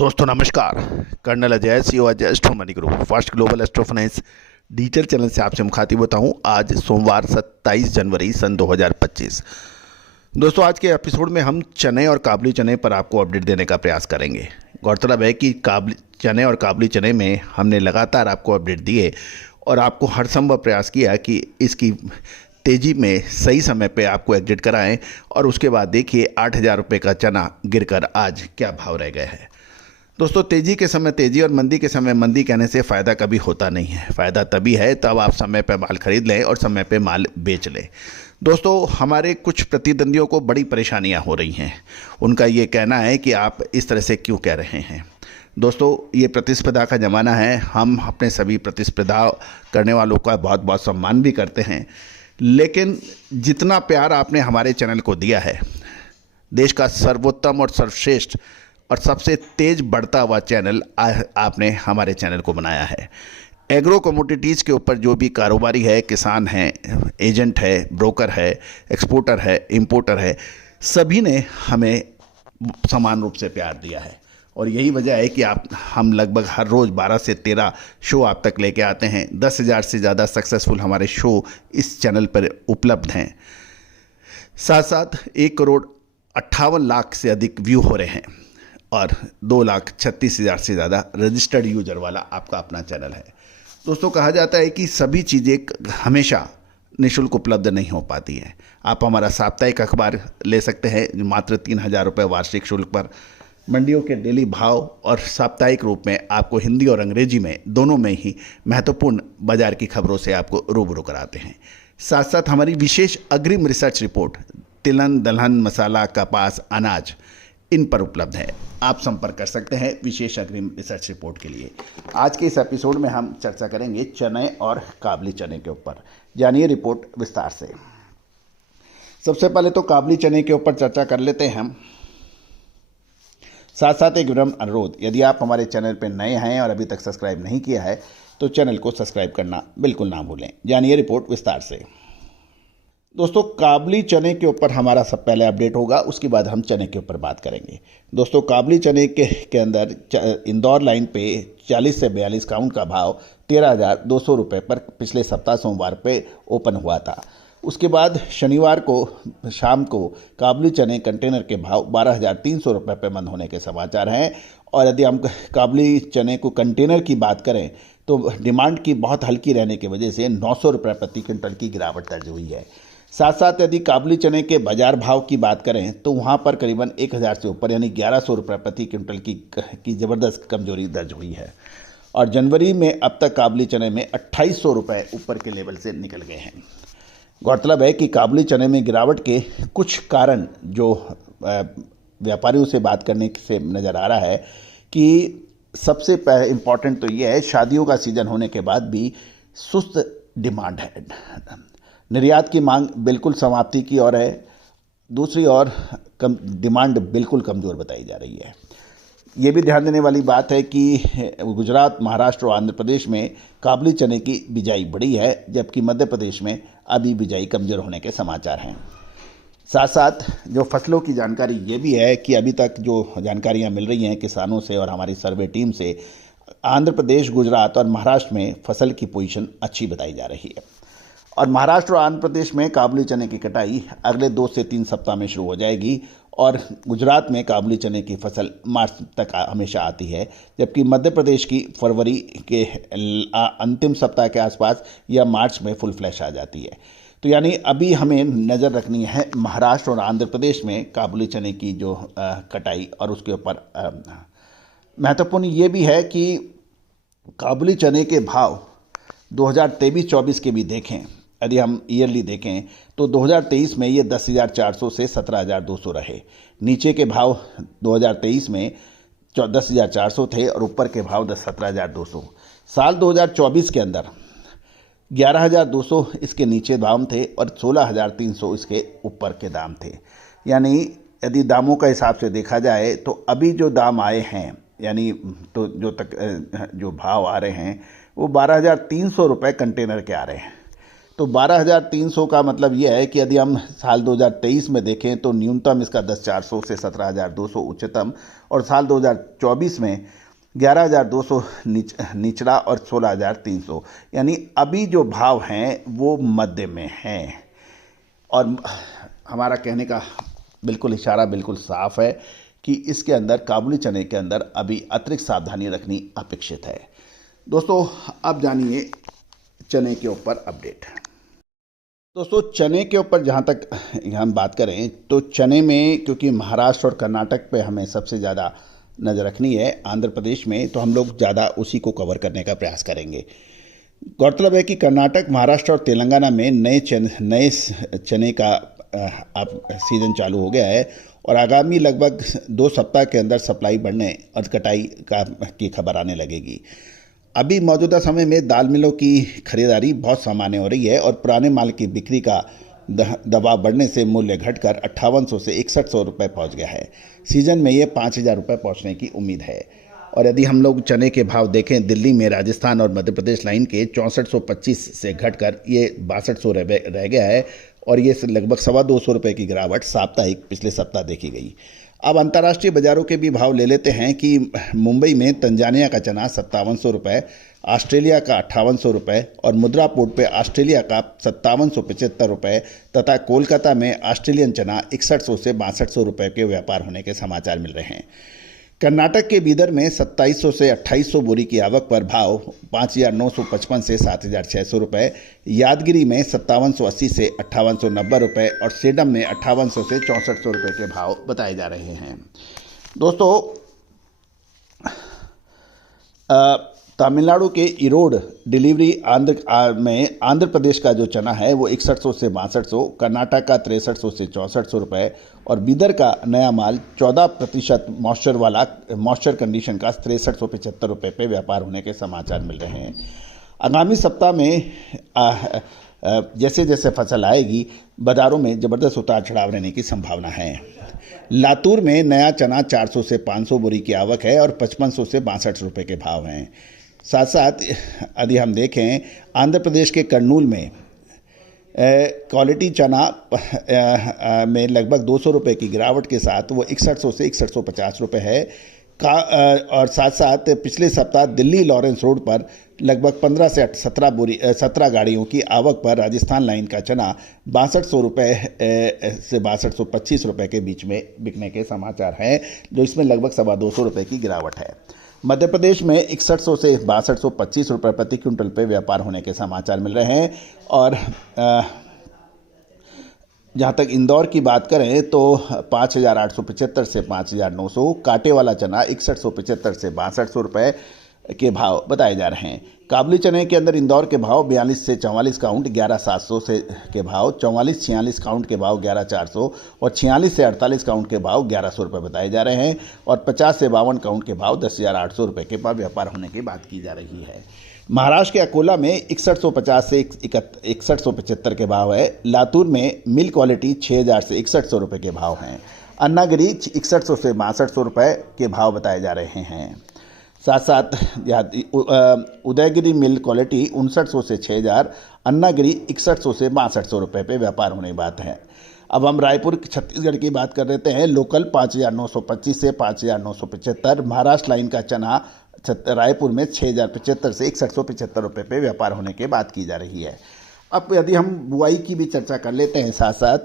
दोस्तों नमस्कार। Colonel Ajay CO Ajay astro money group first global astro finance digital channel से आपसे मुखातिब होता हूं। आज सोमवार 27 जनवरी सन 2025। दोस्तों आज के एपिसोड में हम चने और काबुली चने पर आपको अपडेट देने का प्रयास करेंगे। गौरतलब है कि चने और काबुली चने में हमने लगातार आपको अपडेट दिए और आपको हर संभव प्रयास किया कि इसकी तेज़ी में सही समय पे आपको एग्जिट कराएं। और उसके बाद देखिए 8,000 रुपये का चना गिरकर आज क्या भाव रह गए हैं। दोस्तों तेज़ी के समय तेज़ी और मंदी के समय मंदी कहने से फ़ायदा कभी होता नहीं है। फ़ायदा तभी है तब आप समय पर माल खरीद लें और समय पर माल बेच लें। दोस्तों हमारे कुछ प्रतिद्वंदियों को बड़ी परेशानियां हो रही हैं। उनका ये कहना है कि आप इस तरह से क्यों कह रहे हैं। दोस्तों ये प्रतिस्पर्धा का ज़माना है। हम अपने सभी प्रतिस्पर्धा करने वालों का बहुत बहुत सम्मान भी करते हैं, लेकिन जितना प्यार आपने हमारे चैनल को दिया है, देश का सर्वोत्तम और सर्वश्रेष्ठ और सबसे तेज़ बढ़ता हुआ चैनल आपने हमारे चैनल को बनाया है। एग्रो कमोडिटीज़ के ऊपर जो भी कारोबारी है, किसान हैं, एजेंट है, ब्रोकर है, एक्सपोर्टर है, इंपोर्टर है, सभी ने हमें समान रूप से प्यार दिया है। और यही वजह है कि हम लगभग हर रोज़ 12 से 13 शो आप तक लेके आते हैं। 10,000 से ज़्यादा सक्सेसफुल हमारे शो इस चैनल पर उपलब्ध हैं। साथ साथ 1,58,00,000 से अधिक व्यू हो रहे हैं और 2,36,000 से ज़्यादा रजिस्टर्ड यूजर वाला आपका अपना चैनल है। दोस्तों कहा जाता है कि सभी चीज़ें हमेशा निःशुल्क उपलब्ध नहीं हो पाती हैं। आप हमारा साप्ताहिक अखबार ले सकते हैं मात्र 3,000 रुपये वार्षिक शुल्क पर। मंडियों के डेली भाव और साप्ताहिक रूप में आपको हिंदी और अंग्रेजी में दोनों में ही महत्वपूर्ण बाजार की खबरों से आपको रूबरू कराते हैं। साथ साथ हमारी विशेष अग्रिम रिसर्च रिपोर्ट तिलहन, दलहन, मसाला, कपास, अनाज इन पर उपलब्ध है। आप संपर्क कर सकते हैं विशेष अग्रिम रिसर्च रिपोर्ट के लिए। आज के इस एपिसोड में हम चर्चा करेंगे चने और काबुली चने के ऊपर। जानिए रिपोर्ट विस्तार से। सबसे पहले तो काबुली चने के ऊपर चर्चा कर लेते हैं हम। साथ साथ एक विनम्र अनुरोध, यदि आप हमारे चैनल पर नए हैं और अभी तक सब्सक्राइब नहीं किया है तो चैनल को सब्सक्राइब करना बिल्कुल ना भूलें। जानिए रिपोर्ट विस्तार से। दोस्तों काबुली चने के ऊपर हमारा सब पहले अपडेट होगा, उसके बाद हम चने के ऊपर बात करेंगे। दोस्तों काबुली चने के अंदर इंदौर लाइन पे 40 से 42 काउंट का भाव 13,200 रुपये पर पिछले सप्ताह सोमवार पे ओपन हुआ था। उसके बाद शनिवार को शाम को काबुली चने कंटेनर के भाव 12,300 रुपये पे बंद होने के समाचार हैं। और यदि हम काबुली चने को कंटेनर की बात करें तो डिमांड की बहुत हल्की रहने की वजह से 900 रुपये प्रति क्विंटल की गिरावट दर्ज हुई है। साथ साथ यदि काबुली चने के बाजार भाव की बात करें तो वहाँ पर करीबन 1,000 से ऊपर यानी 1,100 रुपये प्रति क्विंटल की ज़बरदस्त कमजोरी दर्ज हुई है। और जनवरी में अब तक काबुली चने में 2,800 रुपये ऊपर के लेवल से निकल गए हैं। गौरतलब है कि काबुली चने में गिरावट के कुछ कारण जो व्यापारियों से बात करने से नज़र आ रहा है कि सबसे इम्पॉर्टेंट तो ये है, शादियों का सीज़न होने के बाद भी सुस्त डिमांड है। निर्यात की मांग बिल्कुल समाप्ति की ओर है। दूसरी ओर डिमांड बिल्कुल कमज़ोर बताई जा रही है। ये भी ध्यान देने वाली बात है कि गुजरात, महाराष्ट्र और आंध्र प्रदेश में काबुली चने की बिजाई बढ़ी है, जबकि मध्य प्रदेश में अभी बिजाई कमज़ोर होने के समाचार हैं। साथ साथ जो फसलों की जानकारी ये भी है कि अभी तक जो जानकारियाँ मिल रही हैं किसानों से और हमारी सर्वे टीम से, आंध्र प्रदेश, गुजरात और महाराष्ट्र में फसल की पोजीशन अच्छी बताई जा रही है। और महाराष्ट्र और आंध्र प्रदेश में काबुली चने की कटाई अगले 2 से 3 सप्ताह में शुरू हो जाएगी। और गुजरात में काबुली चने की फसल मार्च तक हमेशा आती है, जबकि मध्य प्रदेश की फरवरी के अंतिम सप्ताह के आसपास या मार्च में फुल फ्लैश आ जाती है। तो यानी अभी हमें नज़र रखनी है महाराष्ट्र और आंध्र प्रदेश में काबुली चने की जो कटाई। और उसके ऊपर महत्वपूर्ण ये भी है कि काबुली चने के भाव 2023-24 के भी देखें, यदि हम ईयरली देखें तो 2023 में ये 10,400 से 17,200 रहे। नीचे के भाव 2023 में 10,400 थे और ऊपर के भाव 17,200। साल 2024 के अंदर 11,200 इसके नीचे दाम थे और 16,300 इसके ऊपर के दाम थे। यानी यदि दामों का हिसाब से देखा जाए तो अभी जो दाम आए हैं, यानी तो जो भाव आ रहे हैं वो 12,300 रुपये कंटेनर के आ रहे हैं। तो 12,300 का मतलब ये है कि यदि हम साल 2023 में देखें तो न्यूनतम इसका 10,400 से 17,200 उच्चतम, और साल 2024 में 11,200 निचला और 16,300, यानी अभी जो भाव हैं वो मध्य में हैं। और हमारा कहने का बिल्कुल इशारा बिल्कुल साफ है कि इसके अंदर काबुली चने के अंदर अभी अतिरिक्त सावधानी रखनी अपेक्षित है। दोस्तों अब जानिए चने के ऊपर अपडेट। दोस्तों चने के ऊपर जहाँ तक हम बात करें तो चने में क्योंकि महाराष्ट्र और कर्नाटक पे हमें सबसे ज़्यादा नज़र रखनी है, आंध्र प्रदेश में, तो हम लोग ज़्यादा उसी को कवर करने का प्रयास करेंगे। गौरतलब है कि कर्नाटक, महाराष्ट्र और तेलंगाना में नए चने का अब सीज़न चालू हो गया है और आगामी लगभग 2 सप्ताह के अंदर सप्लाई बढ़ने और कटाई की खबर आने लगेगी। अभी मौजूदा समय में दाल मिलों की खरीदारी बहुत सामान्य हो रही है और पुराने माल की बिक्री का दबाव बढ़ने से मूल्य घटकर 5800 से 6100 रुपये पहुँच गया है। सीजन में ये 5000 रुपये पहुँचने की उम्मीद है। और यदि हम लोग चने के भाव देखें, दिल्ली में राजस्थान और मध्य प्रदेश लाइन के 6425 से घटकर ये 6200 रह गया है और ये लगभग 225 रुपये की गिरावट साप्ताहिक पिछले सप्ताह देखी गई। अब अंतर्राष्ट्रीय बाज़ारों के भी भाव ले लेते हैं कि मुंबई में तंजानिया का चना 5700 रुपये, ऑस्ट्रेलिया का 5800 रुपये और मुद्रा पोर्ट पे ऑस्ट्रेलिया का 5775 रुपये तथा कोलकाता में ऑस्ट्रेलियन चना 6100 से 6200 रुपये के व्यापार होने के समाचार मिल रहे हैं। कर्नाटक के बीदर में 2700 से 2800 बोरी की आवक पर भाव 5,955 से 7,600 रुपये, यादगिरी में 5780 से 5890 रुपये और सेडम में 5800 से 6400 रुपये के भाव बताए जा रहे हैं। दोस्तों तमिलनाडु के ईरोड डिलीवरी आंध्र प्रदेश का जो चना है वो 6100 से 6200, कर्नाटक का 6300 से 6400 रुपये और बीदर का नया माल 14% मॉइस्चर कंडीशन का 6375 रुपये पे व्यापार होने के समाचार मिल रहे हैं। आगामी सप्ताह में जैसे जैसे फसल आएगी बाज़ारों में ज़बरदस्त उतार चढ़ाव रहने की संभावना है। लातूर में नया चना 400 से 500 बोरी की आवक है और 5500 से 62 रुपये के भाव हैं। साथ साथ यदि हम देखें आंध्र प्रदेश के कर्नूल में क्वालिटी चना में लगभग 200 रुपये की गिरावट के साथ वो 6100 से 6150 रुपये है और साथ साथ पिछले सप्ताह दिल्ली लॉरेंस रोड पर लगभग 15 से 17 गाड़ियों की आवक पर राजस्थान लाइन का चना 6200 रुपये से 6225 रुपये के बीच में बिकने के समाचार हैं, जो इसमें लगभग 225 रुपये की गिरावट है। मध्य प्रदेश में 6100 से 6225 रुपये प्रति क्विंटल पे व्यापार होने के समाचार मिल रहे हैं। और जहाँ तक इंदौर की बात करें तो 5875 से 5900, कांटे वाला चना 6175 से 6200 रुपये के भाव बताए जा रहे हैं। काबुली चने के अंदर इंदौर के भाव 42 से 44 काउंट 11,700 से के भाव, 44-46 काउंट के भाव 11,400 और 46 से 48 काउंट के भाव 1100 रुपये बताए जा रहे हैं और 50 से 52 काउंट के भाव 10,800 रुपये के पास व्यापार होने की बात की जा रही है। महाराष्ट्र के अकोला में 6150 से 6175 के भाव है। लातूर में मिल क्वालिटी 6000 से 6100 रुपये के भाव हैं। अन्नागिरी 6100 से 6200 रुपये के भाव बताए जा रहे हैं। साथ साथ उदयगिरी मिल क्वालिटी 5900 से 6000, अन्नागिरी 6100 से 6200 रुपये पे व्यापार होने की बात है। अब हम रायपुर छत्तीसगढ़ की बात कर लेते हैं। लोकल 5925 से 5975, महाराष्ट्र लाइन का चना रायपुर में 6075 से 6175 रुपये पे व्यापार होने की बात की जा रही है। अब यदि हम बुआई की भी चर्चा कर लेते हैं साथ साथ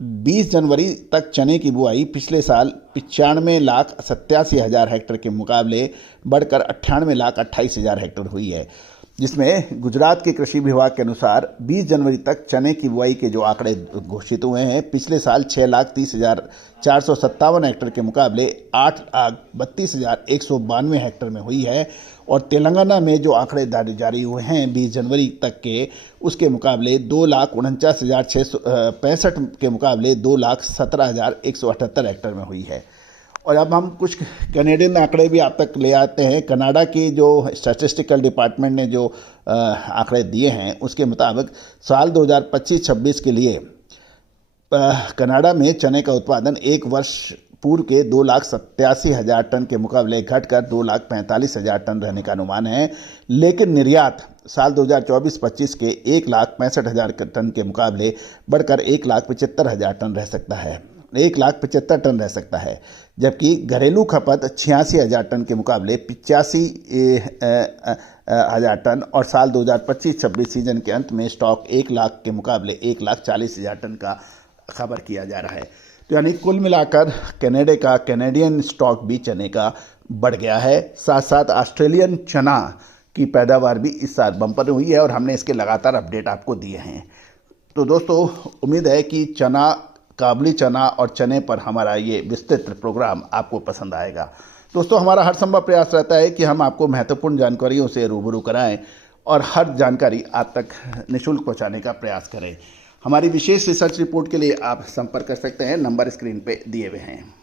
20 जनवरी तक चने की बुआई पिछले साल 95,87,000 हेक्टेयर के मुकाबले बढ़कर 98,28,000 हेक्टेयर हुई है, जिसमें गुजरात के कृषि विभाग के अनुसार 20 जनवरी तक चने की बुआई के जो आंकड़े घोषित हुए हैं पिछले साल 6,30,457 हेक्टेयर के मुकाबले 8,32,192 हेक्टेयर में हुई है और तेलंगाना में जो आंकड़े जारी हुए हैं 20 जनवरी तक के उसके मुकाबले 2,49,665 के मुकाबले 2,17,178 हेक्टेयर में हुई है। और अब हम कुछ कैनेडियन आंकड़े भी आप तक ले आते हैं। कनाडा की जो स्टैटिस्टिकल डिपार्टमेंट ने जो आंकड़े दिए हैं उसके मुताबिक साल 2025-26 के लिए कनाडा में चने का उत्पादन एक वर्ष पूर्व के 2,87,000 टन के मुकाबले घटकर 2,45,000 टन रहने का अनुमान है, लेकिन निर्यात साल 2024-25 के 1,65,000 टन के मुकाबले बढ़कर 1,75,000 टन रह सकता है 1,75,000 टन रह सकता है, जबकि घरेलू खपत 86,000 टन के मुकाबले 85,000 टन और साल 2025-26 सीजन के अंत में स्टॉक 1 लाख के मुकाबले 1,40,000 टन का खबर किया जा रहा है। तो यानी कुल मिलाकर कैनेडियन स्टॉक भी चने का बढ़ गया है। साथ साथ ऑस्ट्रेलियन चना की पैदावार भी इस साल बम्पर हुई है और हमने इसके लगातार अपडेट आपको दिए हैं। तो दोस्तों उम्मीद है कि चना, काबुली चना और चने पर हमारा ये विस्तृत प्रोग्राम आपको पसंद आएगा। दोस्तों हमारा हर संभव प्रयास रहता है कि हम आपको महत्वपूर्ण जानकारियों से रूबरू कराएं और हर जानकारी आप तक निःशुल्क पहुंचाने का प्रयास करें। हमारी विशेष रिसर्च रिपोर्ट के लिए आप संपर्क कर सकते हैं, नंबर स्क्रीन पे दिए हुए हैं।